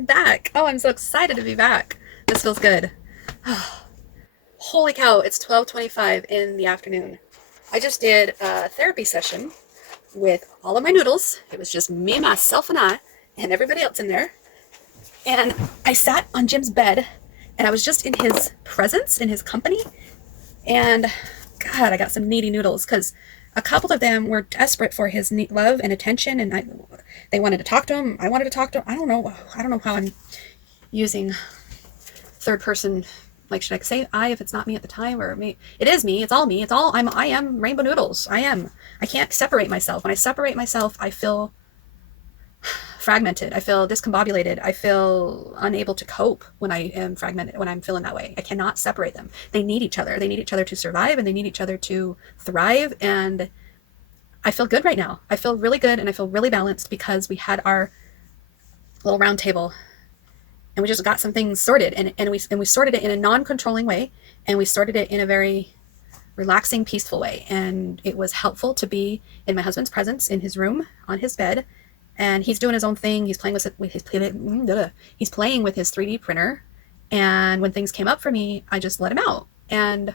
I'm back. Oh, I'm so excited to be back. This feels good. Holy cow, it's 12:25 in the afternoon. I just did a therapy session with all of my noodles. It was just me, myself, and everybody else in there. And I sat on Jim's bed, and I was just in his presence, in his company. And God, I got some needy noodles because a couple of them were desperate for his love and attention, and they wanted to talk to him. I wanted to talk to him. I don't know. I don't know how I'm using third person. Like, should I say I if it's not me at the time, or me? It is me. It's all me. It's all I am rainbow noodles. I am. I can't separate myself. When I separate myself, I feel fragmented. I feel discombobulated. I feel unable to cope when I am fragmented, when I'm feeling that way. I cannot separate them. They need each other. They need each other to survive, and they need each other to thrive. And I feel good right now. I feel really good, and I feel really balanced because we had our little round table and we just got some things sorted, and we sorted it in a non-controlling way, and we sorted it in a very relaxing, peaceful way. And it was helpful to be in my husband's presence in his room on his bed, and he's doing his own thing. He's playing he's playing with his 3D printer, and when things came up for me, I just let him out, and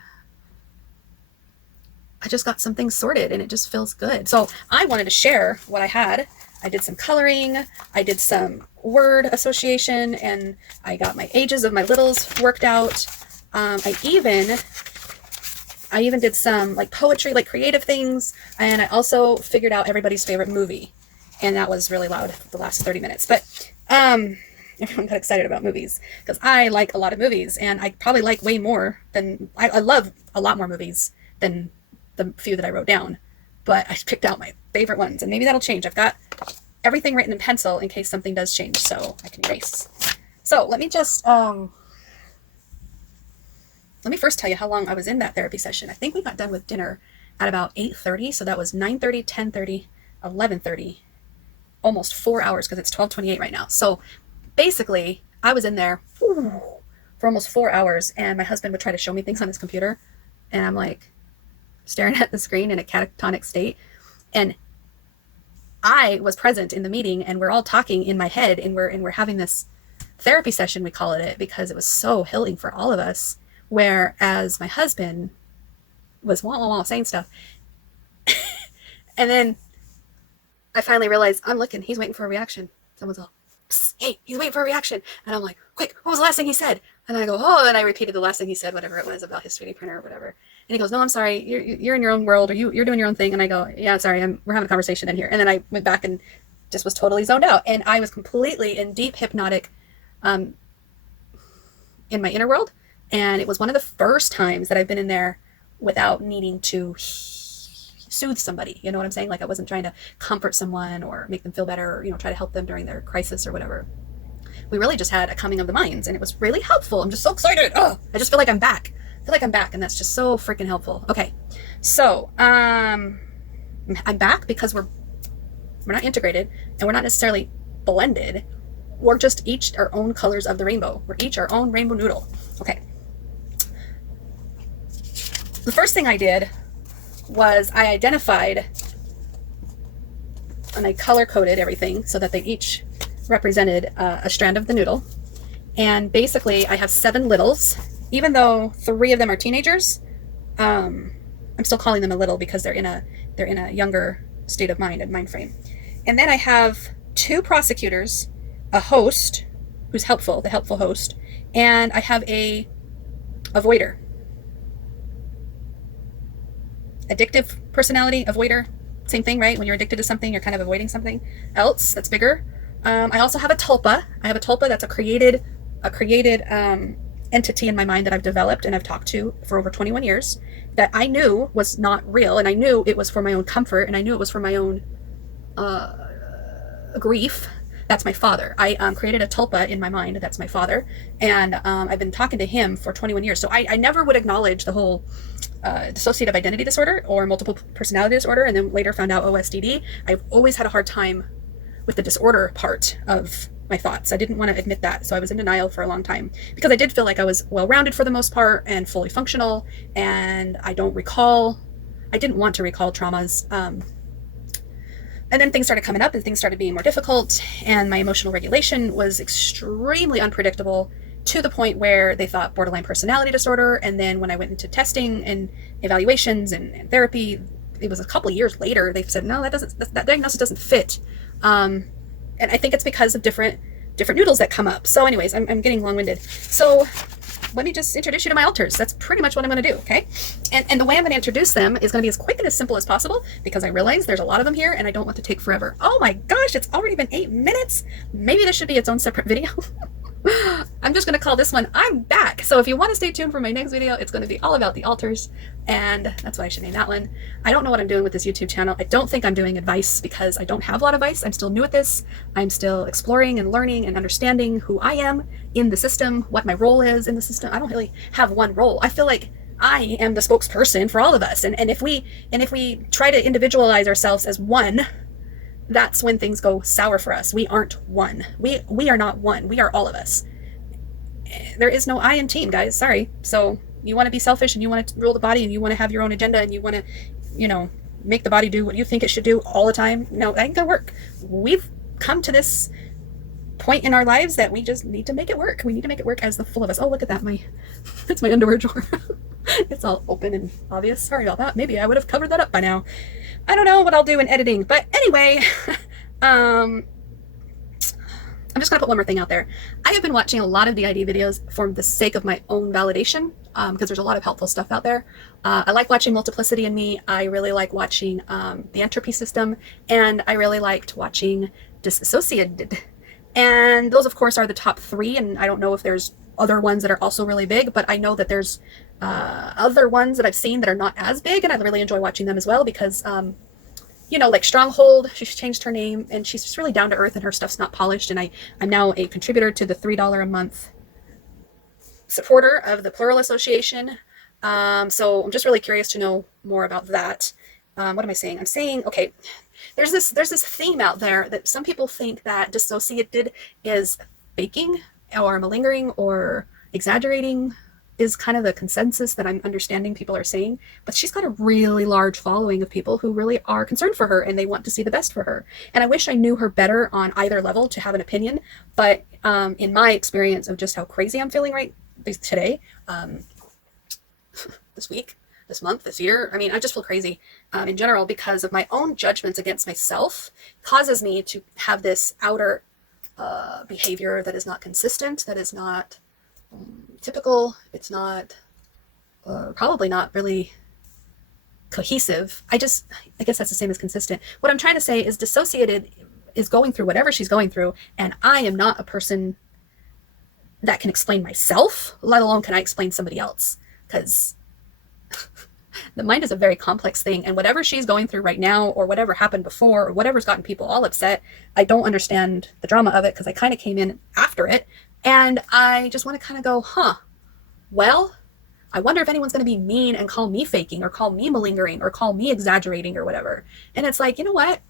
I just got some things sorted, and it just feels good. So I wanted to share what I had. I did some coloring, I did some word association, and I got my ages of my littles worked out. I even did some like poetry, like creative things, and I also figured out everybody's favorite movie, and that was really loud the last 30 minutes. But everyone got excited about movies because I like a lot of movies, and I probably like way more than I love a lot more movies than the few that I wrote down. But I picked out my favorite ones, and maybe that'll change. I've got everything written in pencil in case something does change, so I can erase. So let me just let me first tell you how long I was in that therapy session. I think we got done with dinner at about 8:30, so that was 9:30, 10:30, 11:30, almost 4 hours because it's 12:28 right now. So basically, I was in there for almost 4 hours, and my husband would try to show me things on his computer, and I'm like staring at the screen in a catatonic state. And I was present in the meeting, and we're all talking in my head, and we're having this therapy session, we call it, because it was so healing for all of us. Whereas my husband was wah, wah, wah, saying stuff. And then I finally realized, I'm looking, he's waiting for a reaction. Someone's all, psst, hey, he's waiting for a reaction. And I'm like, quick, what was the last thing he said? And I go, oh, and I repeated the last thing he said, whatever it was about his 3D printer or whatever. And he goes, no, I'm sorry, you're in your own world, or you're doing your own thing. And I go, yeah, sorry, we're having a conversation in here. And then I went back and just was totally zoned out. And I was completely in deep hypnotic in my inner world. And it was one of the first times that I've been in there without needing to soothe somebody. You know what I'm saying? Like, I wasn't trying to comfort someone or make them feel better, or, try to help them during their crisis or whatever. We really just had a coming of the minds, and it was really helpful. I'm just so excited. Oh, I just feel like I'm back. And that's just so freaking helpful. Okay, so I'm back because we're not integrated, and we're not necessarily blended. We're just each our own colors of the rainbow. We're each our own rainbow noodle. Okay. The first thing I did was I identified and I color-coded everything so that they each represented a strand of the noodle. And basically, I have 7 littles. Even though 3 of them are teenagers, I'm still calling them a little because they're in a younger state of mind and mind frame. And then I have 2 prosecutors, a host who's helpful, the helpful host, and I have a avoider. Addictive personality, avoider, same thing, right? When you're addicted to something, you're kind of avoiding something else that's bigger. I also have a tulpa. I have a tulpa that's a created entity in my mind that I've developed and I've talked to for over 21 years that I knew was not real, and I knew it was for my own comfort, and I knew it was for my own grief. That's my father. I created a tulpa in my mind. That's my father. And I've been talking to him for 21 years. So I never would acknowledge the whole dissociative identity disorder or multiple personality disorder, and then later found out OSDD. I've always had a hard time with the disorder part of my thoughts. I didn't want to admit that. So I was in denial for a long time because I did feel like I was well-rounded for the most part and fully functional. And I didn't want to recall traumas. And then things started coming up and things started being more difficult, and my emotional regulation was extremely unpredictable, to the point where they thought borderline personality disorder. And then when I went into testing and evaluations and therapy, it was a couple of years later, they said, no, that diagnosis doesn't fit. And I think it's because of different noodles that come up. So anyways, I'm getting long-winded. So let me just introduce you to my alters. That's pretty much what I'm going to do, okay? And the way I'm going to introduce them is going to be as quick and as simple as possible, because I realize there's a lot of them here and I don't want to take forever. Oh my gosh, it's already been 8 minutes. Maybe this should be its own separate video. I'm just going to call this one I'm Back. So if you want to stay tuned for my next video, it's going to be all about the alters, and that's what I should name that one. I don't know what I'm doing with this YouTube channel. I don't think I'm doing advice, because I don't have a lot of advice. I'm still new at this. I'm still exploring and learning and understanding who I am in the system, what my role is in the system. I don't really have one role. I feel like I am the spokesperson for all of us. And if we try to individualize ourselves as one, that's when things go sour for us. We aren't one. We are not one. We are all of us. There is no I in team, guys. Sorry. So you want to be selfish and you want to rule the body and you want to have your own agenda and you want to, make the body do what you think it should do all the time. No, that ain't gonna work. We've come to this point in our lives that we just need to make it work. We need to make it work as the full of us. Oh, look at that. That's my underwear drawer. It's all open and obvious. Sorry about that. Maybe I would have covered that up by now. I don't know what I'll do in editing, but anyway, I'm just going to put one more thing out there. I have been watching a lot of d.i.d videos for the sake of my own validation, because there's a lot of helpful stuff out there. I like watching Multiplicity and Me. I really like watching the Entropy System, and I really liked watching Dissociated. And those, of course, are the top 3, and I don't know if there's other ones that are also really big, but I know that there's other ones that I've seen that are not as big, and I really enjoy watching them as well, because like Stronghold, she's changed her name and she's just really down to earth and her stuff's not polished, and I'm now a contributor to the $3 a month supporter of the Plural Association. So I'm just really curious to know more about that. What am I saying? I'm saying, okay, there's this theme out there that some people think that Dissociated is faking or malingering or exaggerating, is kind of the consensus that I'm understanding people are saying. But she's got a really large following of people who really are concerned for her and they want to see the best for her. And I wish I knew her better on either level to have an opinion. But in my experience of just how crazy I'm feeling right today, this week, this month, this year, I mean, I just feel crazy in general, because of my own judgments against myself causes me to have this outer behavior that is not consistent, that is not typical. It's not, probably not really cohesive. I guess that's the same as consistent. What I'm trying to say is Dissociated is going through whatever she's going through, and I am not a person that can explain myself, let alone can I explain somebody else, because the mind is a very complex thing, and whatever she's going through right now, or whatever happened before, or whatever's gotten people all upset, I don't understand the drama of it, because I kind of came in after it, and I just want to kind of go, well, I wonder if anyone's going to be mean and call me faking, or call me malingering, or call me exaggerating, or whatever. And it's like, you know what?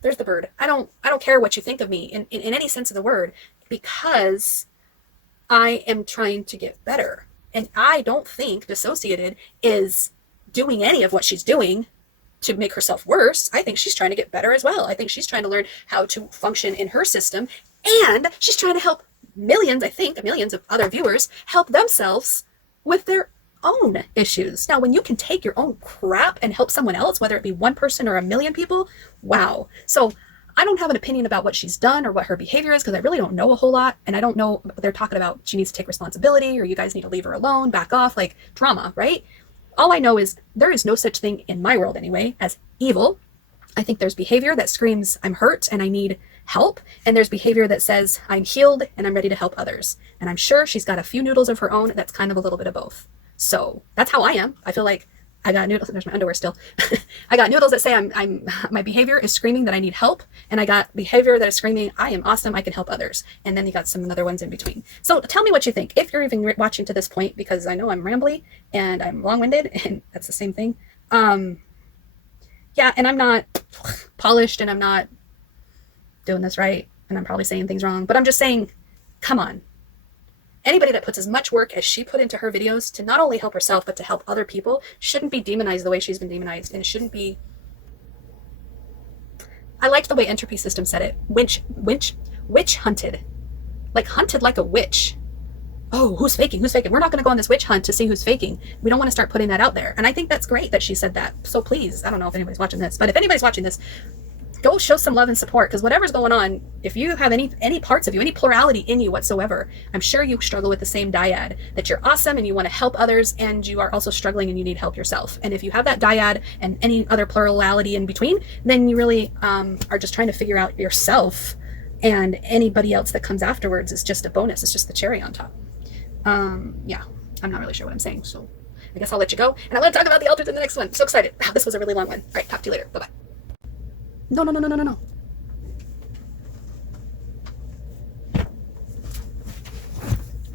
There's the bird. I don't care what you think of me in any sense of the word, because I am trying to get better. And I don't think Dissociated is doing any of what she's doing to make herself worse. I think she's trying to get better as well. I think she's trying to learn how to function in her system. And she's trying to help millions of other viewers help themselves with their own issues. Now, when you can take your own crap and help someone else, whether it be one person or a million people, wow. So I don't have an opinion about what she's done or what her behavior is, because I really don't know a whole lot. And I don't know, they're talking about she needs to take responsibility, or you guys need to leave her alone, back off, like drama, right? All I know is there is no such thing in my world anyway as evil. I think there's behavior that screams I'm hurt and I need help. And there's behavior that says I'm healed and I'm ready to help others. And I'm sure she's got a few noodles of her own that's kind of a little bit of both. So that's how I am. I feel like I got noodles. There's my underwear still. I got noodles that say my behavior is screaming that I need help, and I got behavior that is screaming I am awesome, I can help others. And then you got some other ones in between. So tell me what you think, if you're even watching to this point, because I know I'm rambly and I'm long-winded, and that's the same thing. Yeah, and I'm not polished, and I'm not doing this right, and I'm probably saying things wrong, but I'm just saying, come on. Anybody that puts as much work as she put into her videos to not only help herself, but to help other people, shouldn't be demonized the way she's been demonized, and shouldn't be I liked the way Entropy System said it. Witch hunted. Like hunted like a witch. Oh, who's faking? Who's faking? We're not going to go on this witch hunt to see who's faking. We don't want to start putting that out there. And I think that's great that she said that. So please, I don't know if anybody's watching this, but if anybody's watching this, go show some love and support, because whatever's going on, if you have any parts of you, any plurality in you whatsoever, I'm sure you struggle with the same dyad, that you're awesome and you want to help others, and you are also struggling and you need help yourself. And if you have that dyad and any other plurality in between, then you really are just trying to figure out yourself, and anybody else that comes afterwards is just a bonus. It's just the cherry on top. Yeah, I'm not really sure what I'm saying, so I guess I'll let you go. And I want to talk about the altars in the next one. I'm so excited. Wow, this was a really long one. All right, talk to you later. Bye-bye. No.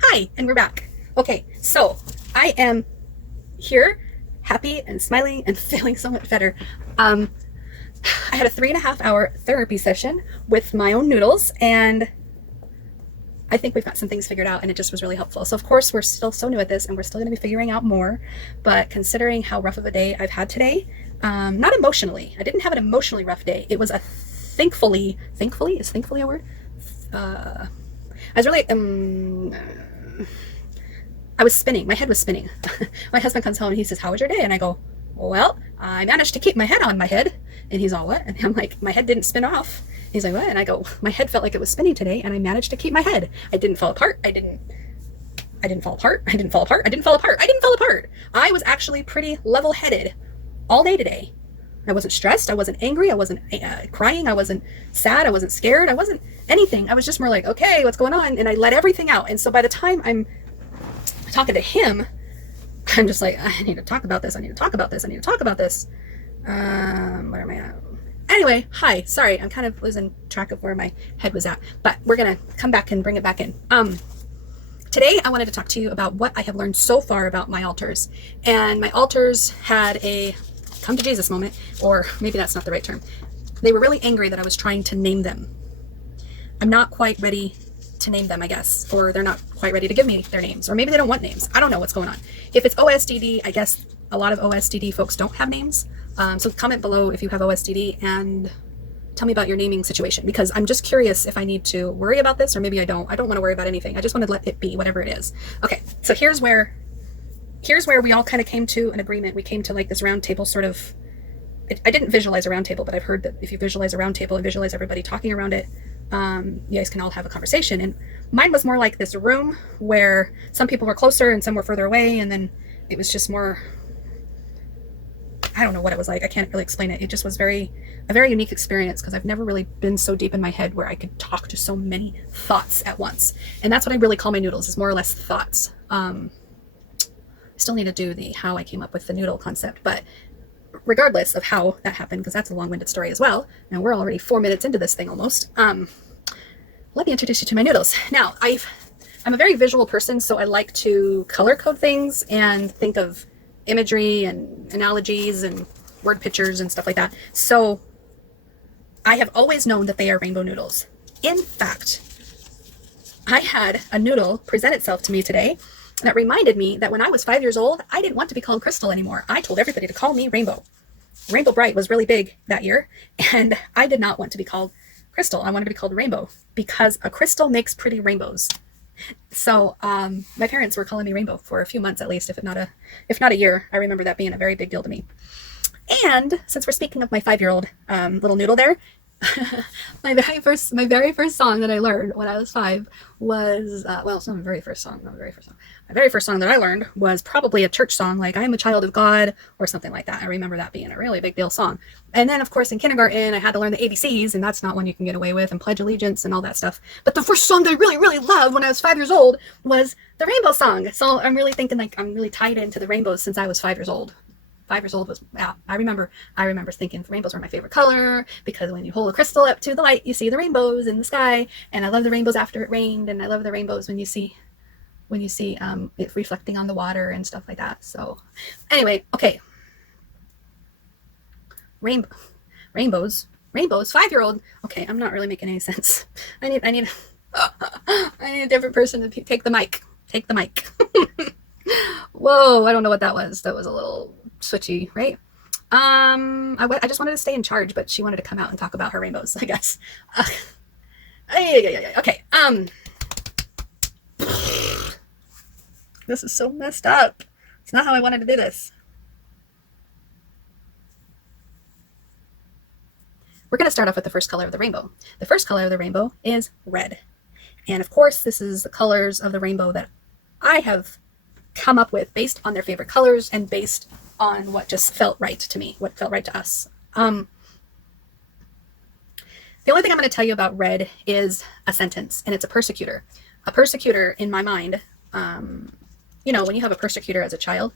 Hi, and we're back. Okay, so I am here, happy and smiling and feeling so much better. I had a 3.5-hour therapy session with my own noodles, and I think we've got some things figured out, and it just was really helpful. So of course, we're still so new at this, and we're still going to be figuring out more, but considering how rough of a day I've had today, not emotionally, I didn't have an emotionally rough day. It was a thankfully, is thankfully a word? I was really, I was spinning. My head was spinning. My husband comes home and he says, "How was your day?" And I go, "Well, I managed to keep my head on my head." And he's all, "What?" And I'm like, "My head didn't spin off." He's like, "What?" And I go, "My head felt like it was spinning today, and I managed to keep my head. I didn't fall apart. I didn't fall apart. I didn't fall apart. I didn't fall apart. I didn't fall apart. I was actually pretty level-headed all day today. I wasn't stressed. I wasn't angry. I wasn't crying. I wasn't sad. I wasn't scared. I wasn't anything. I was just more like, okay, what's going on?" And I let everything out. And so by the time I'm talking to him, I'm just like, I need to talk about this. I need to talk about this. I need to talk about this. Where am I at? Anyway, hi. Sorry, I'm kind of losing track of where my head was at. But we're going to come back and bring it back in. Today, I wanted to talk to you about what I have learned so far about my altars. And my altars had a come to Jesus moment, or maybe that's not the right term. They were really angry that I was trying to name them. I'm not quite ready to name them, I guess, or they're not quite ready to give me their names, or maybe they don't want names. I don't know what's going on. If it's OSDD, I guess a lot of OSDD folks don't have names. So comment below if you have OSDD and tell me about your naming situation, because I'm just curious if I need to worry about this, or maybe I don't. I don't want to worry about anything. I just want to let it be, whatever it is. Okay, so here's where we all kind of came to an agreement. We came to like this round table sort of. I didn't visualize a round table, but I've heard that if you visualize a round table and visualize everybody talking around it, you guys can all have a conversation. And mine was more like this room where some people were closer and some were further away, and then it was just more, I don't know what it was like. I can't really explain it. It just was a very unique experience, because I've never really been so deep in my head where I could talk to so many thoughts at once. And that's what I really call my noodles, is more or less thoughts. Still need to do the how I came up with the noodle concept, but regardless of how that happened, because that's a long-winded story as well, and we're already 4 minutes into this thing almost, let me introduce you to my noodles. Now, I'm a very visual person, so I like to color code things and think of imagery and analogies and word pictures and stuff like that. So I have always known that they are rainbow noodles. In fact, I had a noodle present itself to me today that reminded me that when I was 5 years old, I didn't want to be called Crystal anymore. I told everybody to call me Rainbow. Rainbow Bright was really big that year, and I did not want to be called Crystal. I wanted to be called Rainbow, because a crystal makes pretty rainbows. So my parents were calling me Rainbow for a few months at least, if not a year. I remember that being a very big deal to me. And since we're speaking of my 5-year-old little noodle there, my very first song that I learned when I was 5 was, well, it's not my very first song, My very first song that I learned was probably a church song, like "I am a child of God" or something like that. I remember that being a really big deal song. And then, of course, in kindergarten, I had to learn the ABCs, and that's not one you can get away with, and Pledge Allegiance and all that stuff. But the first song that I really, really loved when I was 5 years old was the Rainbow Song. So I'm really thinking like I'm really tied into the rainbows since I was 5 years old. 5 years old was, yeah, I remember thinking rainbows were my favorite color, because when you hold a crystal up to the light, you see the rainbows in the sky. And I love the rainbows after it rained, and I love the rainbows when you see it reflecting on the water and stuff like that. So anyway, okay. Rainbows, 5-year-old. Okay, I'm not really making any sense. I need a different person to take the mic. Whoa, I don't know what that was. That was a little switchy, right? I just wanted to stay in charge, but she wanted to come out and talk about her rainbows, I guess. Okay. This is so messed up. It's not how I wanted to do this. We're going to start off with the first color of the rainbow. The first color of the rainbow is red. And of course, this is the colors of the rainbow that I have come up with based on their favorite colors and based on what just felt right to me, what felt right to us. The only thing I'm going to tell you about red is a sentence, and it's a persecutor. A persecutor, in my mind, you know, when you have a persecutor as a child,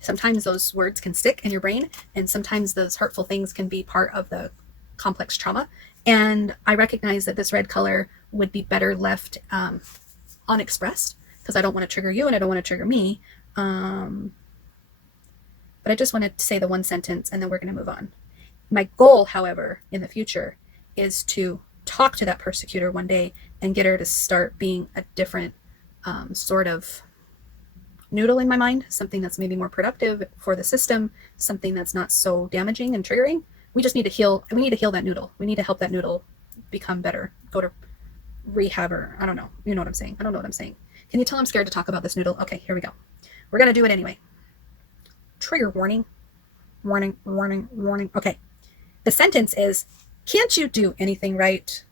sometimes those words can stick in your brain, and sometimes those hurtful things can be part of the complex trauma. And I recognize that this red color would be better left unexpressed, because I don't want to trigger you and I don't want to trigger me. But I just wanted to say the one sentence and then we're going to move on. My goal, however, in the future is to talk to that persecutor one day and get her to start being a different sort of noodle in my mind, something that's maybe more productive for the system, something that's not so damaging and triggering. We just need to heal. We need to heal that noodle. We need to help that noodle become better, go to rehab, or I don't know. You know what I'm saying? I don't know what I'm saying. Can you tell I'm scared to talk about this noodle? Okay, here we go. We're going to do it anyway. Trigger warning. Warning, warning, warning. Okay. The sentence is, can't you do anything right?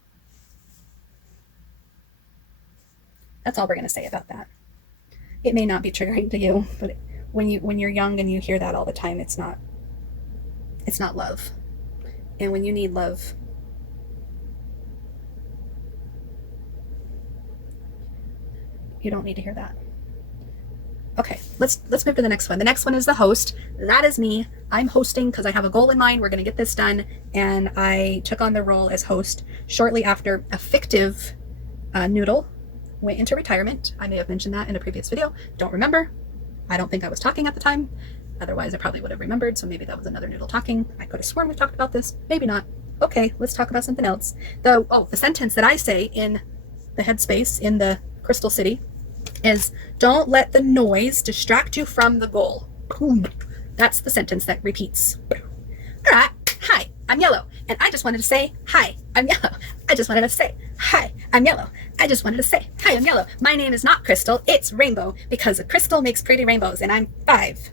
That's all we're going to say about that. It may not be triggering to you, but when you're young and you hear that all the time, it's not love. And when you need love, you don't need to hear that. Okay, let's move to the next one. The next one is the host. That is me. I'm hosting because I have a goal in mind. We're going to get this done. And I took on the role as host shortly after a fictive noodle went into retirement. I may have mentioned that in a previous video. Don't remember. I don't think I was talking at the time. Otherwise, I probably would have remembered. So maybe that was another noodle talking. I could have sworn we talked about this. Maybe not. Okay, let's talk about something else. The sentence that I say in the headspace in the Crystal City is, don't let the noise distract you from the goal. That's the sentence that repeats. All right. Hi, I'm yellow. And I just wanted to say, hi, I'm yellow. I just wanted to say, hi, I'm yellow. I just wanted to say, hi, I'm yellow. My name is not Crystal. It's Rainbow, because a crystal makes pretty rainbows, and I'm 5.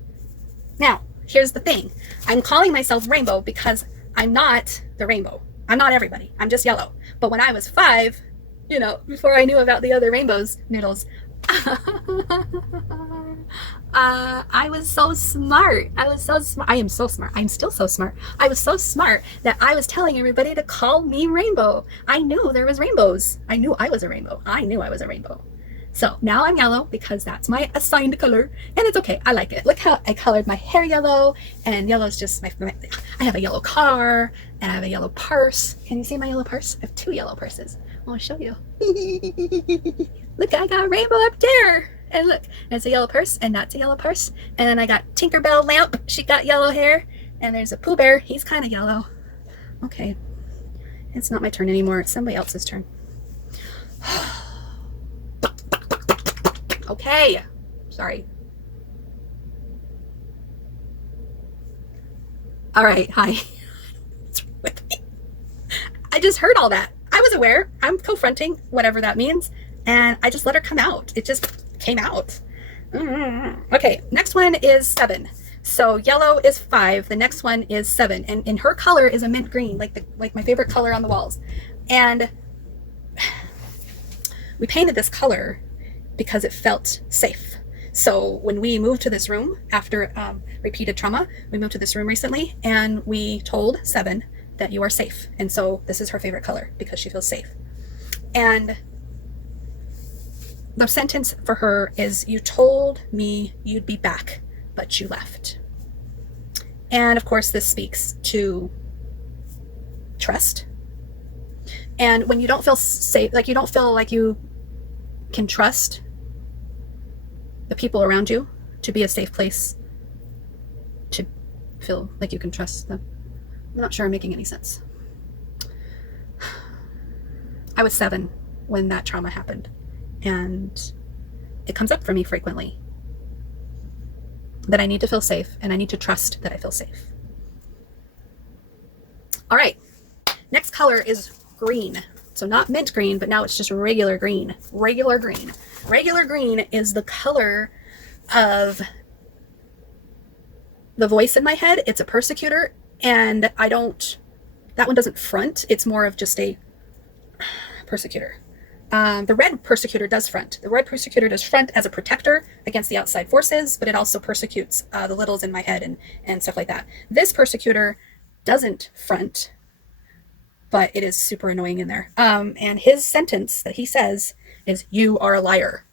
Now, here's the thing. I'm calling myself Rainbow because I'm not the rainbow. I'm not everybody. I'm just yellow. But when I was 5, you know, before I knew about the other rainbows, noodles, I was so smart. I was so smart. I am so smart. I'm still so smart. I was so smart that I was telling everybody to call me Rainbow. I knew there was rainbows. I knew I was a rainbow. I knew I was a rainbow. So now I'm yellow because that's my assigned color, and it's okay. I like it. Look how I colored my hair yellow, and yellow is just I have a yellow car, and I have a yellow purse. Can you see my yellow purse? I have 2 yellow purses. I'll show you. Look, I got a rainbow up there. And look, there's a yellow purse, and that's a yellow purse. And then I got Tinkerbell Lamp. She got yellow hair. And there's a Pooh Bear. He's kind of yellow. Okay. It's not my turn anymore. It's somebody else's turn. Okay. Sorry. All right. Hi. What's wrong with me? I just heard all that. I was aware. I'm confronting whatever that means. And I just let her come out. It just came out. Okay, next one is 7. So yellow is 5. The next one is 7. And her color is a mint green, like my favorite color on the walls. And we painted this color because it felt safe. So when we moved to this room after repeated trauma, we moved to this room recently, and we told 7 that you are safe. And so this is her favorite color because she feels safe. And the sentence for her is, you told me you'd be back, but you left. And of course, this speaks to trust. And when you don't feel safe, like you don't feel like you can trust the people around you to be a safe place to feel like you can trust them. I'm not sure I'm making any sense. I was 7 when that trauma happened. And it comes up for me frequently that I need to feel safe, and I need to trust that I feel safe. All right, next color is green. So not mint green, but now it's just regular green. Regular green. Regular green is the color of the voice in my head. It's a persecutor, and that one doesn't front. It's more of just a persecutor. The red persecutor does front. The red persecutor does front as a protector against the outside forces, but it also persecutes the littles in my head and stuff like that. This persecutor doesn't front, but it is super annoying in there. And his sentence that he says is, "You are a liar."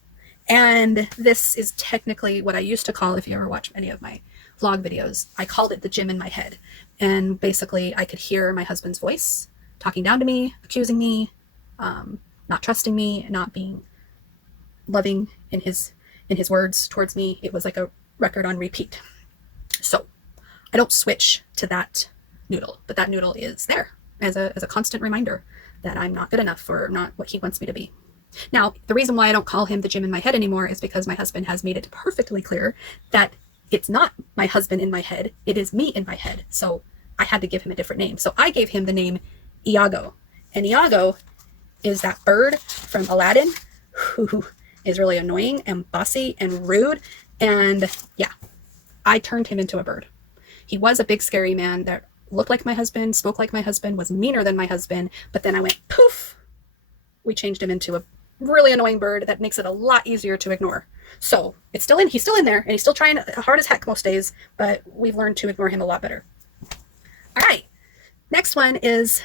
And this is technically what I used to call, if you ever watch any of my vlog videos, I called it the gym in my head. And basically I could hear my husband's voice talking down to me, accusing me, not trusting me, not being loving in his words towards me. It was like a record on repeat. So I don't switch to that noodle, but that noodle is there as a constant reminder that I'm not good enough or not what he wants me to be. Now, the reason why I don't call him the gym in my head anymore is because my husband has made it perfectly clear that it's not my husband in my head, it is me in my head. So I had to give him a different name. So I gave him the name Iago. And Iago is that bird from Aladdin who is really annoying and bossy and rude. And yeah, I turned him into a bird. He was a big scary man that looked like my husband, spoke like my husband, was meaner than my husband, but then I went poof. We changed him into a really annoying bird that makes it a lot easier to ignore. So he's still in there, and he's still trying hard as heck most days, but we've learned to ignore him a lot better. All right, next one is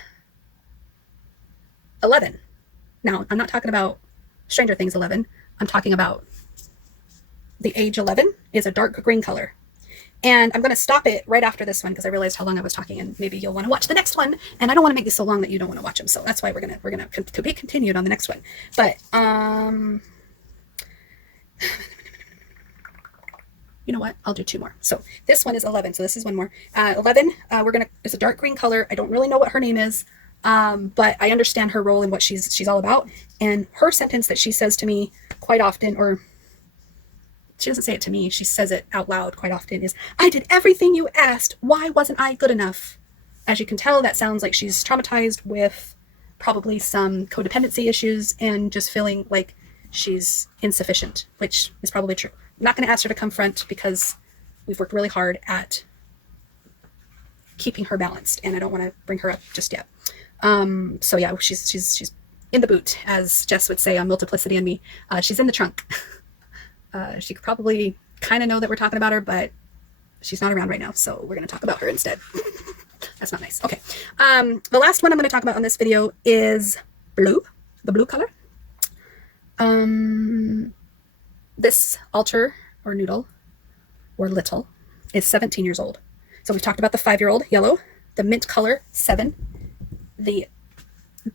11. Now, I'm not talking about Stranger Things 11. I'm talking about the age 11 is a dark green color. And I'm going to stop it right after this one because I realized how long I was talking, and maybe you'll want to watch the next one. And I don't want to make this so long that you don't want to watch them. So that's why we're gonna to be continued on the next one. But you know what? I'll do 2 more. So this one is 11. So this is one more. 11. It's a dark green color. I don't really know what her name is, but I understand her role and what she's all about. And her sentence that she says to me quite often, or she doesn't say it to me, she says it out loud quite often, is, "I did everything you asked. Why wasn't I good enough?" As you can tell, that sounds like she's traumatized with probably some codependency issues and just feeling like she's insufficient, which is probably true. I'm not going to ask her to come front because we've worked really hard at keeping her balanced, and I don't want to bring her up just yet. So yeah, she's in the boot, as Jess would say on Multiplicity and Me. She's in the trunk. She could probably kind of know that we're talking about her, but she's not around right now, so we're going to talk about her instead. That's not nice. Okay. The last one I'm going to talk about on this video is blue, the blue color. This altar or noodle or little is 17 years old. So we've talked about the 5-year-old, yellow, the mint color, 7, the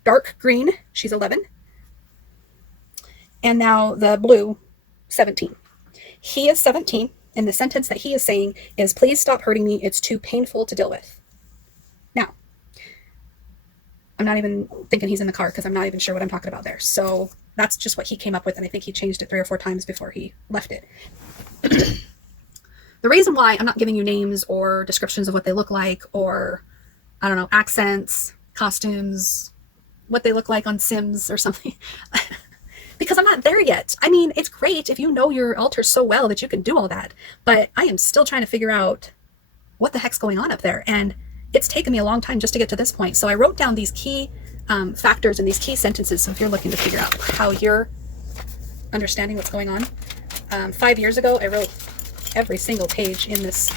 dark green, she's 11, and now the blue, 17. He is 17, and the sentence that he is saying is, "Please stop hurting me. It's too painful to deal with." Now, I'm not even thinking he's in the car because I'm not even sure what I'm talking about there. So that's just what he came up with, and I think he changed it 3 or 4 times before he left it. The reason why I'm not giving you names or descriptions of what they look like, or, I don't know, accents, costumes, what they look like on Sims or something, because I'm not there yet. I mean, it's great if you know your altar so well that you can do all that, but I am still trying to figure out what the heck's going on up there, and it's taken me a long time just to get to this point. So I wrote down these key factors and these key sentences, so if you're looking to figure out how you're understanding what's going on. 5 years ago, I wrote every single page in this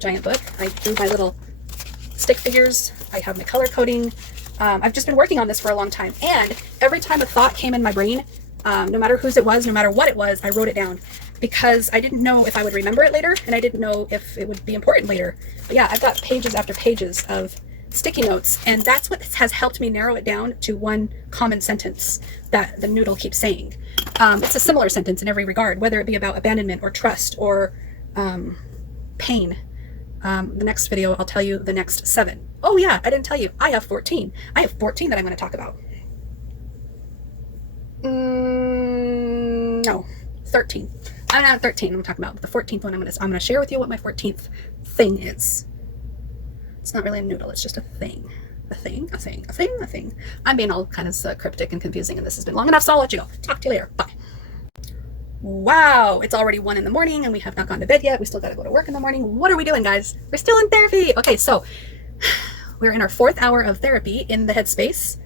giant book. I drew my little stick figures. I have my color coding. I've just been working on this for a long time, and every time a thought came in my brain, no matter whose it was, no matter what it was, I wrote it down because I didn't know if I would remember it later, and I didn't know if it would be important later. But yeah, I've got pages after pages of sticky notes, and that's what has helped me narrow it down to one common sentence that the noodle keeps saying. It's a similar sentence in every regard, whether it be about abandonment or trust or pain. The next video, I'll tell you the next 7. Oh yeah, I didn't tell you. I have 14. I have 14 that I'm going to talk about. No, 13. I'm not 13. I'm talking about the 14th one. I'm going to share with you what my 14th thing is. It's not really a noodle. It's just a thing. a thing. I'm being all kind of cryptic and confusing, and this has been long enough, so I'll let you go. Talk to you later. Bye. Wow, it's already 1 in the morning and we have not gone to bed yet. We still got to go to work in the morning. What are we doing, guys? We're still in therapy. Okay, so we're in our 4th hour of therapy in the headspace.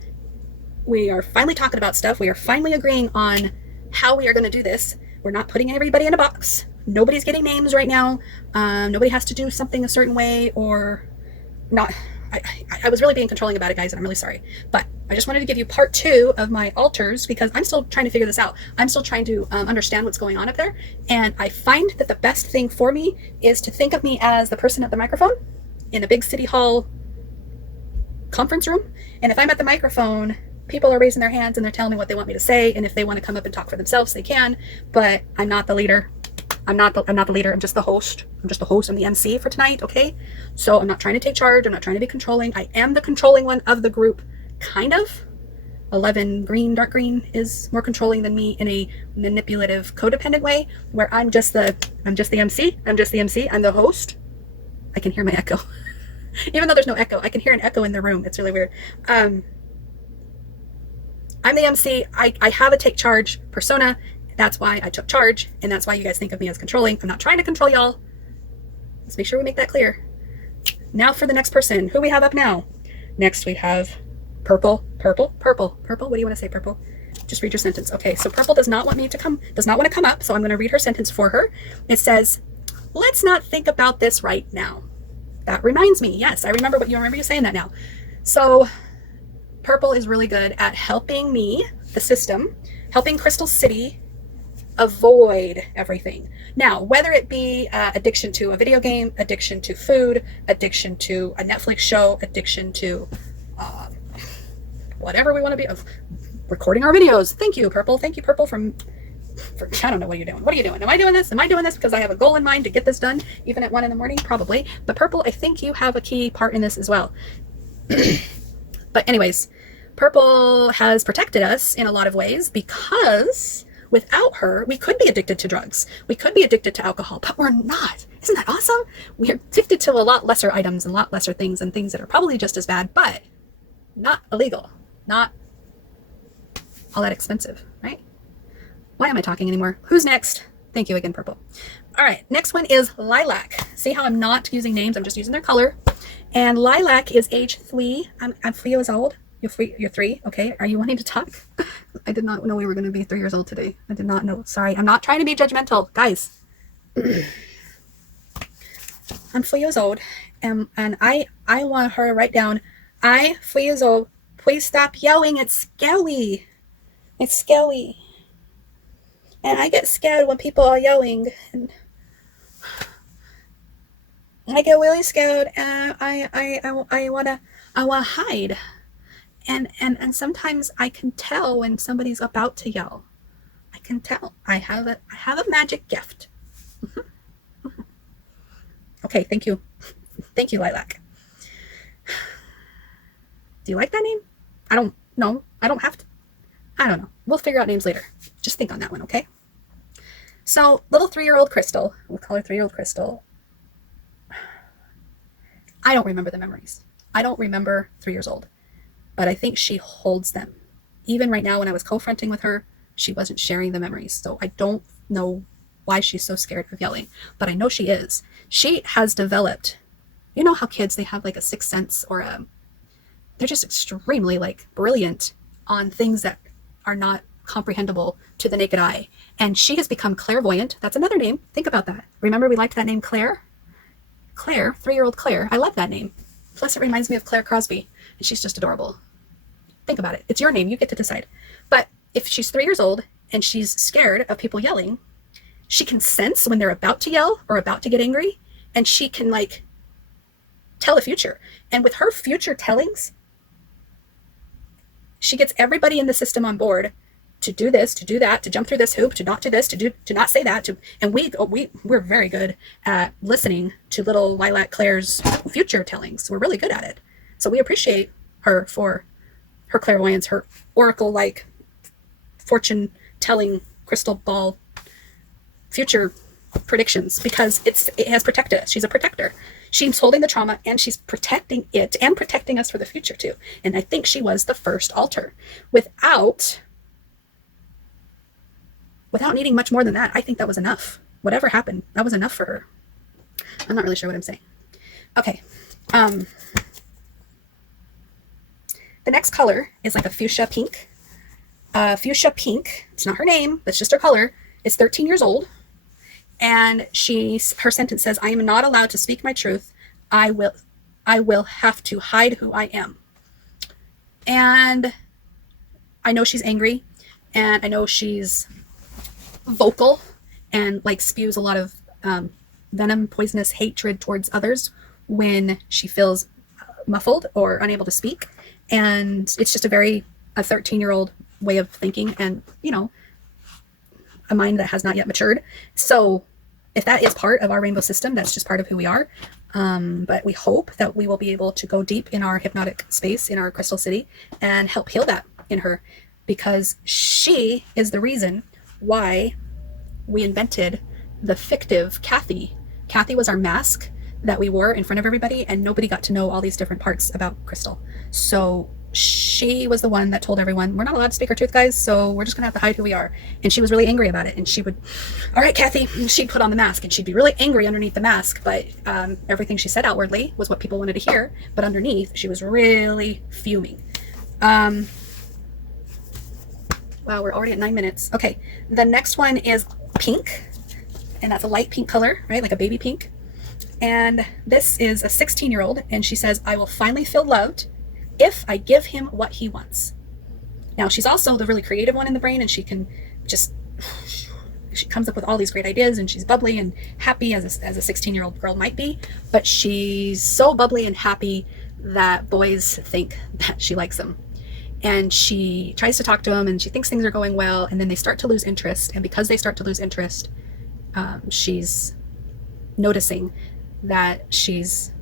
We are finally talking about stuff. We are finally agreeing on how we are going to do this. We're not putting everybody in a box. Nobody's getting names right now. Nobody has to do something a certain way or not. I was really being controlling about it, guys, and I'm really sorry. But I just wanted to give you part 2 of my alters because I'm still trying to figure this out. I'm still trying to understand what's going on up there. And I find that the best thing for me is to think of me as the person at the microphone in a big city hall conference room. And if I'm at the microphone, people are raising their hands and they're telling me what they want me to say. And if they want to come up and talk for themselves, they can. But I'm not the leader. I'm not the leader. I'm just the host. I'm the MC for tonight. Okay. So I'm not trying to take charge. I'm not trying to be controlling. I am the controlling one of the group. Kind of. 11 green, dark green is more controlling than me in a manipulative, codependent way where I'm just the MC. I'm the host. I can hear my echo. Even though there's no echo, I can hear an echo in the room. It's really weird. I'm the MC. I have a take charge persona. That's why I took charge, and that's why you guys think of me as controlling. I'm not trying to control y'all. Let's make sure we make that clear. Now for the next person. Who we have up now? Next we have Purple. What do you want to say, Purple? Just read your sentence. Okay, so Purple does not want to come up, so I'm going to read her sentence for her. It says, let's not think about this right now. That reminds me. Yes, I remember you saying that now. So Purple is really good at helping me, the system, helping Crystal City avoid everything. Now, whether it be addiction to a video game, addiction to food, addiction to a Netflix show, addiction to whatever we want to be, of recording our videos. Thank you, Purple. Thank you, Purple, for I don't know what you're doing. What are you doing? Am I doing this? Am I doing this because I have a goal in mind to get this done, even at 1 in the morning? Probably. But Purple, I think you have a key part in this as well. But anyways, Purple has protected us in a lot of ways because without her, we could be addicted to drugs. We could be addicted to alcohol, but we're not. Isn't that awesome? We're addicted to a lot lesser items and a lot lesser things and things that are probably just as bad, but not illegal, not all that expensive, right? Why am I talking anymore? Who's next? Thank you again, Purple. All right, next one is Lilac. See how I'm not using names, I'm just using their color. And Lilac is age 3. I'm 3 years old. You're 3, okay? Are you wanting to talk? I did not know we were going to be 3 years old today. I did not know. Sorry, I'm not trying to be judgmental. Guys, I'm 4 years old, and I want her to write down, 4 years old, please stop yelling. It's scary. It's scary. And I get scared when people are yelling, and I get really scared, and I wanna hide. And sometimes I can tell when somebody's about to yell. I can tell. I have a magic gift. Okay, thank you. Thank you, Lilac. Do you like that name? I don't know. I don't have to. I don't know. We'll figure out names later. Just think on that one, okay? So, little 3-year-old Crystal, we'll call her 3-year-old Crystal. I don't remember the memories. I don't remember 3 years old. But I think she holds them. Even right now when I was co-fronting with her, she wasn't sharing the memories. So I don't know why she's so scared of yelling, but I know she is. She has developed, you know how kids, they have like a sixth sense or they're just extremely like brilliant on things that are not comprehensible to the naked eye. And she has become clairvoyant. That's another name. Think about that. Remember we liked that name, Claire? Claire, 3-year-old Claire. I love that name. Plus it reminds me of Claire Crosby, and she's just adorable. Think about it. It's your name. You get to decide. But if she's 3 years old and she's scared of people yelling, she can sense when they're about to yell or about to get angry, and she can like tell the future. And with her future tellings, she gets everybody in the system on board to do this, to do that, to jump through this hoop, to not do this, to not say that, and we're very good at listening to little Lilac Claire's future tellings. We're really good at it. So we appreciate her for her clairvoyance, her oracle-like fortune telling crystal ball future predictions, because it has protected us. She's a protector. She's holding the trauma and she's protecting it and protecting us for the future too. And I think she was the first altar. Without needing much more than that, I think that was enough. Whatever happened, that was enough for her. I'm not really sure what I'm saying. Okay. The next color is like a fuchsia pink. Fuchsia pink, it's not her name, that's just her color, is 13 years old. And her sentence says, I am not allowed to speak my truth. I will have to hide who I am. And I know she's angry, and I know she's vocal and like spews a lot of venom, poisonous hatred towards others when she feels muffled or unable to speak. And it's just a 13-year-old way of thinking, and a mind that has not yet matured. So if that is part of our rainbow system, that's just part of who we are. But we hope that we will be able to go deep in our hypnotic space in our crystal city and help heal that in her, because she is the reason why we invented the fictive Kathy. Kathy was our mask that we wore in front of everybody, and nobody got to know all these different parts about Crystal. So she was the one that told everyone, we're not allowed to speak our truth, guys, so we're just gonna have to hide who we are. And she was really angry about it, and she would, all right, Kathy, and she'd put on the mask, and she'd be really angry underneath the mask, but everything she said outwardly was what people wanted to hear, but underneath she was really fuming. Wow, we're already at 9 minutes. Okay, the next one is pink, and that's a light pink color, right, like a baby pink. And this is a 16-year-old, and she says, I will finally feel loved if I give him what he wants. Now, she's also the really creative one in the brain, and she comes up with all these great ideas, and she's bubbly and happy as a 16-year-old girl might be, but she's so bubbly and happy that boys think that she likes them. And she tries to talk to him, and she thinks things are going well, and then they start to lose interest. And because they start to lose interest, she's noticing that she's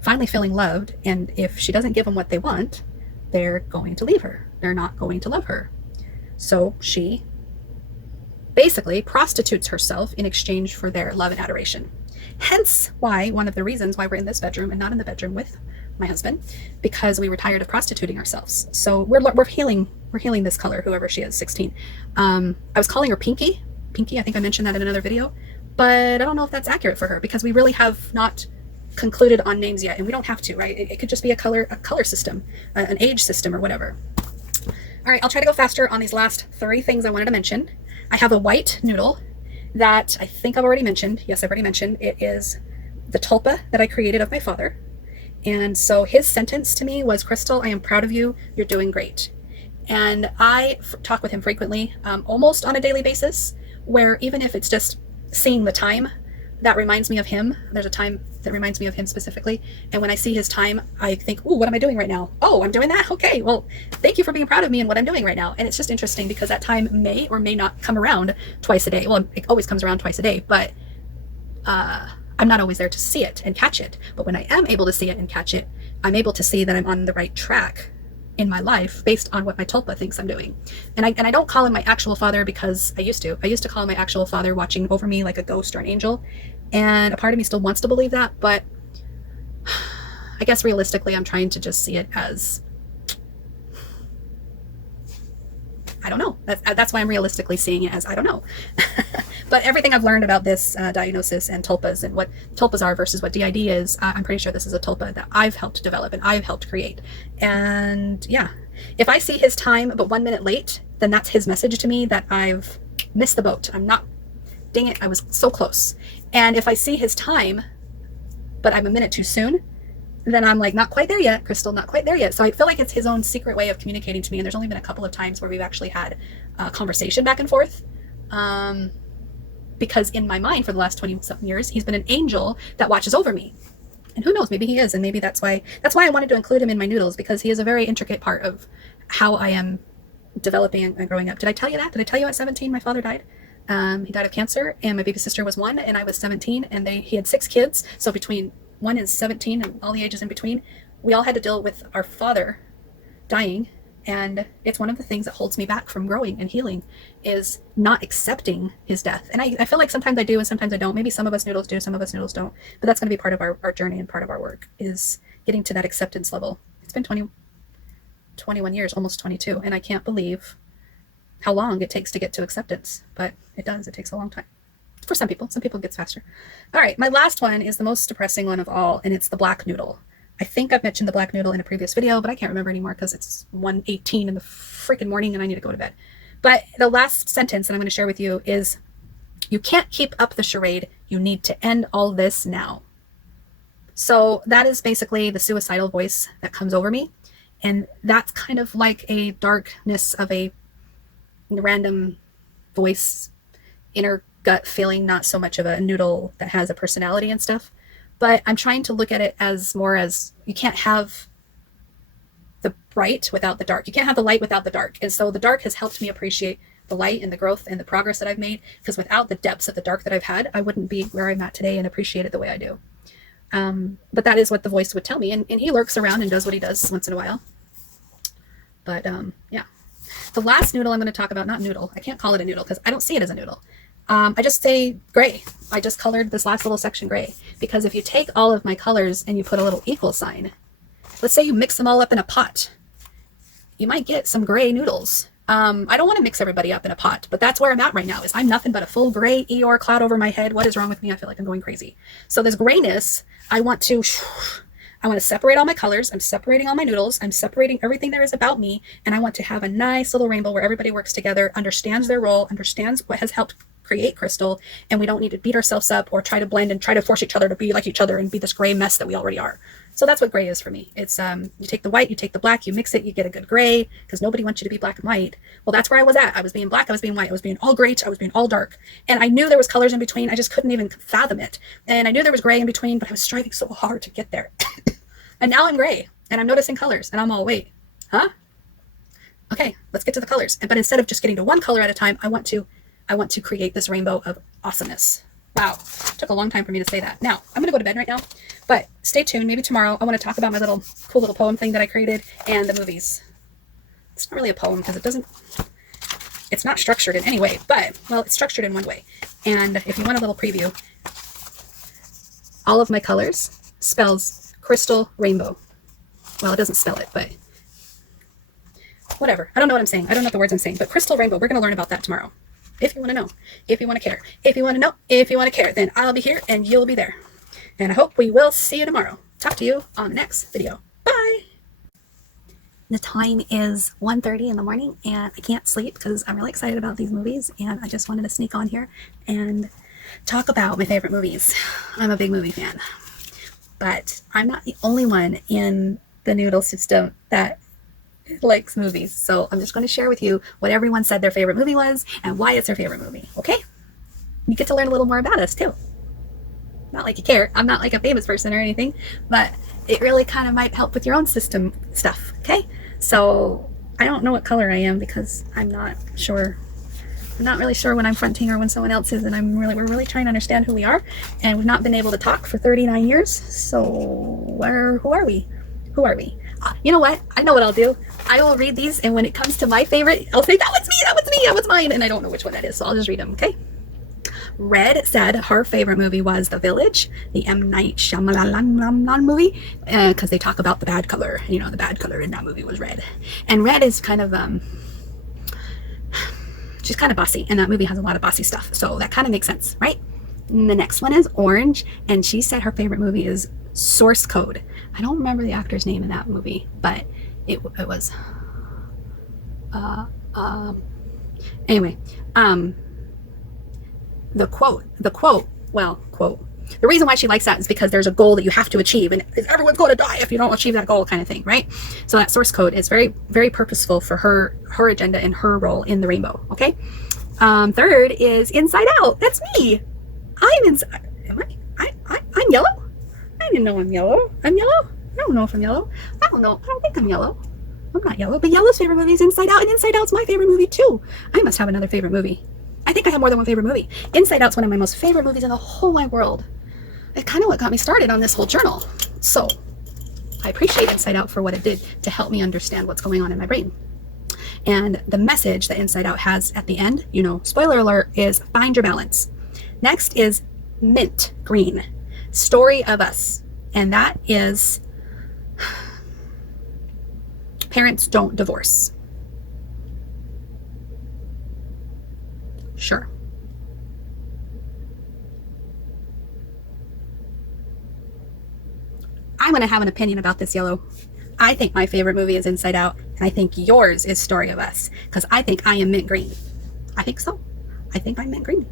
finally feeling loved, and if she doesn't give them what they want, they're going to leave her. They're not going to love her. So she basically prostitutes herself in exchange for their love and adoration. Hence why, one of the reasons why we're in this bedroom and not in the bedroom with my husband, because we were tired of prostituting ourselves. So we're healing this color, whoever she is, 16. I was calling her Pinky, I think I mentioned that in another video, but I don't know if that's accurate for her, because we really have not concluded on names yet, and we don't have to, right? It could just be a color system, an age system, or whatever. All right, I'll try to go faster on these last 3 things I wanted to mention. I have a white noodle that I think I've already mentioned. Yes, I've already mentioned. It is the tulpa that I created of my father. And so his sentence to me was, Crystal, I am proud of you. You're doing great. And I talk with him frequently, almost on a daily basis, where even if it's just seeing the time, that reminds me of him. There's a time that reminds me of him specifically. And when I see his time, I think, ooh, what am I doing right now? Oh, I'm doing that? Okay, well, thank you for being proud of me and what I'm doing right now. And it's just interesting because that time may or may not come around twice a day. Well, it always comes around twice a day, but I'm not always there to see it and catch it. But when I am able to see it and catch it, I'm able to see that I'm on the right track in my life based on what my tulpa thinks I'm doing. And I don't call him my actual father, because I used to call him my actual father watching over me like a ghost or an angel. And a part of me still wants to believe that, but I guess realistically, I'm trying to just see it as, I don't know. That's why I'm realistically seeing it as, I don't know. But everything I've learned about this diagnosis and tulpas and what tulpas are versus what d.i.d is, I'm pretty sure this is a tulpa that I've helped develop and I've helped create. And yeah, if I see his time but 1 minute late, then that's his message to me that I've missed the boat. I'm not, dang it, I was so close. And if I see his time, but I'm a minute too soon, then I'm like, not quite there yet, Crystal, not quite there yet. So I feel like it's his own secret way of communicating to me. And there's only been a couple of times where we've actually had a conversation back and forth. Because in my mind for the last 20-something years, he's been an angel that watches over me. And who knows, maybe he is. And maybe that's why I wanted to include him in my noodles, because he is a very intricate part of how I am developing and growing up. Did I tell you that? Did I tell you at 17 my father died? He died of cancer, and my baby sister was 1 and I was 17, and he had 6 kids. So between 1 and 17 and all the ages in between, we all had to deal with our father dying And it's one of the things that holds me back from growing and healing, is not accepting his death. And I feel like sometimes I do and sometimes I don't. Maybe some of us noodles do, some of us noodles don't. But that's going to be part of our journey and part of our work, is getting to that acceptance level. It's been 21 years, almost 22. And I can't believe how long it takes to get to acceptance. But it does. It takes a long time. For some people. Some people it gets faster. All right. My last one is the most depressing one of all, and it's the black noodle. I think I've mentioned the black noodle in a previous video, but I can't remember anymore because it's 1:18 in the freaking morning and I need to go to bed. But the last sentence that I'm going to share with you is, you can't keep up the charade. You need to end all this now. So that is basically the suicidal voice that comes over me. And that's kind of like a darkness of a random voice, inner gut feeling, not so much of a noodle that has a personality and stuff. But I'm trying to look at it as more as, you can't have the bright without the dark. You can't have the light without the dark. And so the dark has helped me appreciate the light and the growth and the progress that I've made, because without the depths of the dark that I've had, I wouldn't be where I'm at today and appreciate it the way I do. But that is what the voice would tell me. And he lurks around and does what he does once in a while. But yeah. The last noodle I'm going to talk about, not noodle. I can't call it a noodle because I don't see it as a noodle. I just say gray. I just colored this last little section gray, because if you take all of my colors and you put a little equal sign, let's say you mix them all up in a pot, you might get some gray noodles. I don't want to mix everybody up in a pot, but that's where I'm at right now, is I'm nothing but a full gray Eeyore cloud over my head. What is wrong with me? I feel like I'm going crazy. So this grayness, I want to separate all my colors. I'm separating all my noodles. I'm separating everything there is about me. And I want to have a nice little rainbow where everybody works together, understands their role, understands what has helped create Crystal, and we don't need to beat ourselves up or try to blend and try to force each other to be like each other and be this gray mess that we already are. So that's what gray is for me. It's you take the white, you take the black, you mix it, you get a good gray, because nobody wants you to be black and white. Well, that's where I was at. I was being black, I was being white, I was being all gray, I was being all dark. And I knew there was colors in between. I just couldn't even fathom it. And I knew there was gray in between, but I was striving so hard to get there. And now I'm gray and I'm noticing colors and I'm all, wait, huh? Okay, let's get to the colors. But instead of just getting to one color at a time, I want to create this rainbow of awesomeness. Wow, took a long time for me to say that. Now, I'm going to go to bed right now, but stay tuned. Maybe tomorrow I want to talk about my cool little poem thing that I created and the movies. It's not really a poem because it's not structured in any way, but, well, it's structured in one way. And if you want a little preview, all of my colors spells crystal rainbow. Well, it doesn't spell it, but whatever. I don't know what I'm saying. I don't know what the words I'm saying, but crystal rainbow, we're going to learn about that tomorrow. If you want to know, if you want to care, if you want to know, if you want to care, then I'll be here and you'll be there. And I hope we will see you tomorrow. Talk to you on the next video. Bye. The time is 1:30 in the morning and I can't sleep because I'm really excited about these movies, and I just wanted to sneak on here and talk about my favorite movies. I'm a big movie fan, but I'm not the only one in the noodle system that likes movies. So I'm just going to share with you what everyone said their favorite movie was and why it's their favorite movie. Okay? You get to learn a little more about us too. Not like you care. I'm not like a famous person or anything, but it really kind of might help with your own system stuff. Okay? So I don't know what color I am because I'm not sure. I'm not really sure when I'm fronting or when someone else is, and we're really trying to understand who we are, and we've not been able to talk for 39 years. So who are we? Who are we? You know what? I know what I'll do. I will read these, and when it comes to my favorite, I'll say, that was me, that was me, that was mine, and I don't know which one that is, so I'll just read them, okay? Red said her favorite movie was The Village, the M. Night Shyamalan movie, because they talk about the bad color. You know, the bad color in that movie was red. And Red is kind of, she's kind of bossy, and that movie has a lot of bossy stuff, so that kind of makes sense, right? And the next one is Orange, and she said her favorite movie is Source Code. I don't remember the actor's name in that movie, but it was anyway, the quote, the reason why she likes that is because there's a goal that you have to achieve, and everyone's going to die if you don't achieve that goal, kind of thing, right? So that Source Code is very, very purposeful for her agenda and her role in the rainbow. Okay. Third is Inside Out. That's me. I'm inside. I'm yellow. I didn't know I'm yellow. I'm yellow? I don't know if I'm yellow. I don't know. I don't think I'm yellow. I'm not yellow. But Yellow's favorite movie is Inside Out, and Inside Out's my favorite movie too. I must have another favorite movie. I think I have more than one favorite movie. Inside Out's one of my most favorite movies in the whole wide world. It's kind of what got me started on this whole journal. So I appreciate Inside Out for what it did to help me understand what's going on in my brain. And the message that Inside Out has at the end, you know, spoiler alert, is find your balance. Next is mint green, story of us. And that is parents don't divorce. Sure. I'm going to have an opinion about this, Yellow. I think my favorite movie is Inside Out, and I think yours is Story of Us, because I think I am mint green. I think so. I think I'm mint green.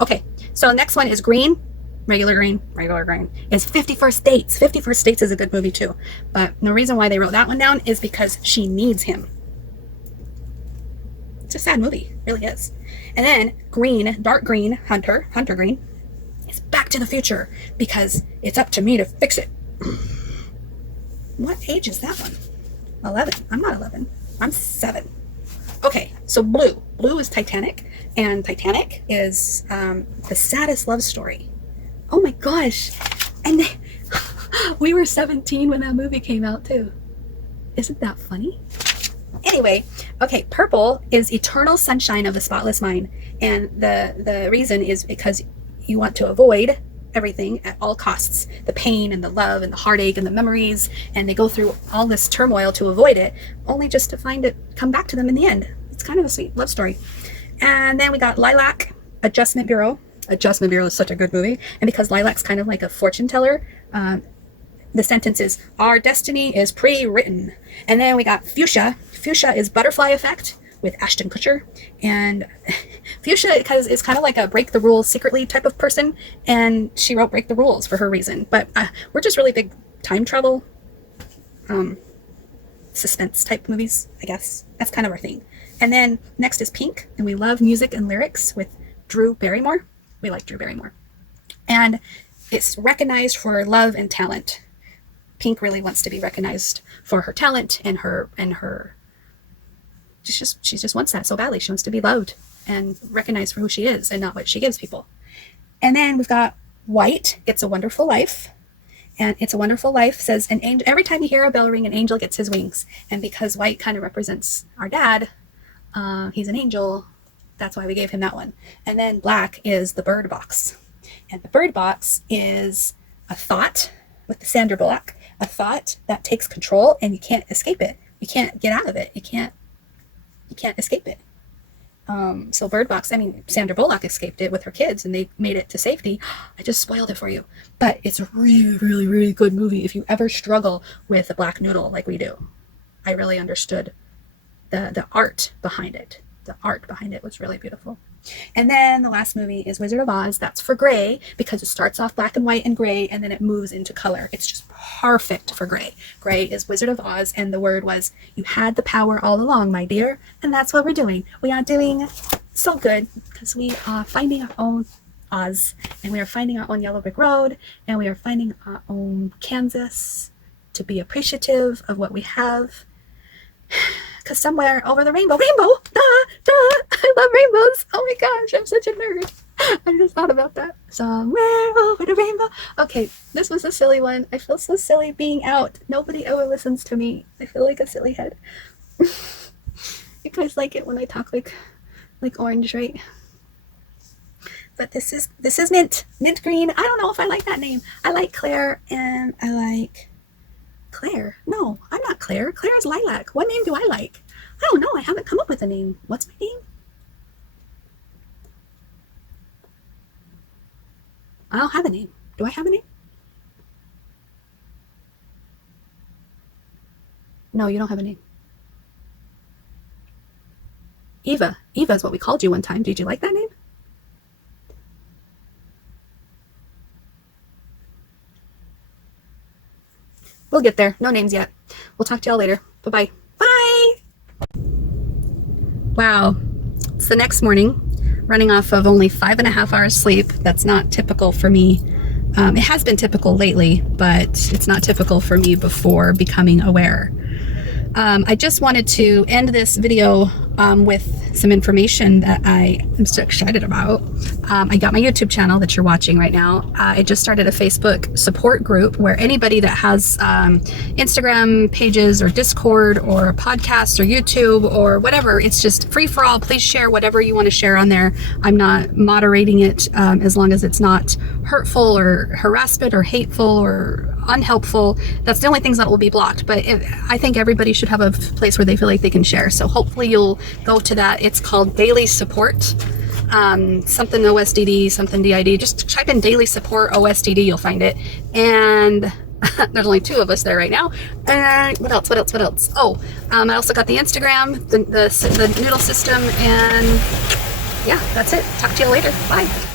Okay, so next one is green, regular green, is 50 First Dates. 50 First Dates is a good movie too, but the reason why they wrote that one down is because she needs him. It's a sad movie, it really is. And then green, dark green, Hunter green, is Back to the Future, because it's up to me to fix it. What age is that one? 11. I'm not 11. I'm 7. Okay, so blue. Blue is Titanic, and Titanic is the saddest love story. Oh my gosh. And we were 17 when that movie came out too. Isn't that funny? Anyway, okay, purple is eternal sunshine of the spotless mind. And the reason is because you want to avoid everything at all costs. The pain and the love and the heartache and the memories. And they go through all this turmoil to avoid it, only just to find it come back to them in the end. It's kind of a sweet love story. And then we got Lilac, Adjustment Bureau. Adjustment Bureau is such a good movie. And because Lilac's kind of like a fortune teller, the sentence is, our destiny is pre-written. And then we got Fuchsia. Fuchsia is Butterfly Effect with Ashton Kutcher. And Fuchsia is kind of like a break the rules secretly type of person. And she wrote Break the Rules for her reason. But we're just really big time travel, suspense type movies, I guess. That's kind of our thing. And then next is Pink. And we love music and lyrics with Drew Barrymore. We like Drew Barrymore. And it's recognized for love and talent. Pink really wants to be recognized for her talent and her she just wants that so badly. She wants to be loved and recognized for who she is and not what she gives people. And then we've got White, It's a Wonderful Life. And It's a Wonderful Life says, an angel, every time you hear a bell ring, an angel gets his wings. And because White kind of represents our dad, he's an angel. That's why we gave him that one. And then Black is the Bird Box. And the Bird Box is a thought with the Sandra Bullock, a thought that takes control and you can't escape it. You can't get out of it. You can't escape it. So Bird Box, I mean, Sandra Bullock escaped it with her kids and they made it to safety. I just spoiled it for you. But it's a really, really, really good movie if you ever struggle with a black noodle like we do. I really understood the art behind it. The art behind it was really beautiful. And then the last movie is Wizard of Oz. That's for gray because it starts off black and white and gray and then it moves into color. It's just perfect for gray. Gray is Wizard of Oz, and the word was, you had the power all along, my dear. And that's what we're doing. We are doing so good because we are finding our own Oz, and we are finding our own Yellow Brick Road, and we are finding our own Kansas to be appreciative of what we have. Because somewhere over the rainbow, I love rainbows. Oh my gosh, I'm such a nerd. I just thought about that. Somewhere over the rainbow. Okay, this was a silly one. I feel so silly being out. Nobody ever listens to me. I feel like a silly head. You guys like it when I talk like orange, right? But this is mint green. I don't know if I like that name. I like Claire and I like Claire. No, I'm not Claire. Claire is Lilac. What name do I like? I don't know. I haven't come up with a name. What's my name? I don't have a name. Do I have a name? No, you don't have a name. Eva. Eva is what we called you one time. Did you like that name? We'll get there. No names yet. We'll talk to y'all later. Bye-bye. Bye! Wow. It's the next morning, running off of only 5.5 hours sleep. That's not typical for me. It has been typical lately, but it's not typical for me before becoming aware. I just wanted to end this video with some information that I am so excited about. I got my YouTube channel that you're watching right now. I just started a Facebook support group where anybody that has Instagram pages or Discord or podcasts or YouTube or whatever, it's just free for all. Please share whatever you want to share on there. I'm not moderating it as long as it's not hurtful or harassment or hateful or unhelpful. That's the only things that will be blocked. But I think everybody should have a place where they feel like they can share. So hopefully you'll go to that. It's called Daily Support. Something OSDD, something d.i.d. Just type in Daily Support OSDD, you'll find it. And there's only 2 of us there right now. And what else? Oh, I also got the Instagram, the noodle system, and yeah, that's it. Talk to you later. Bye.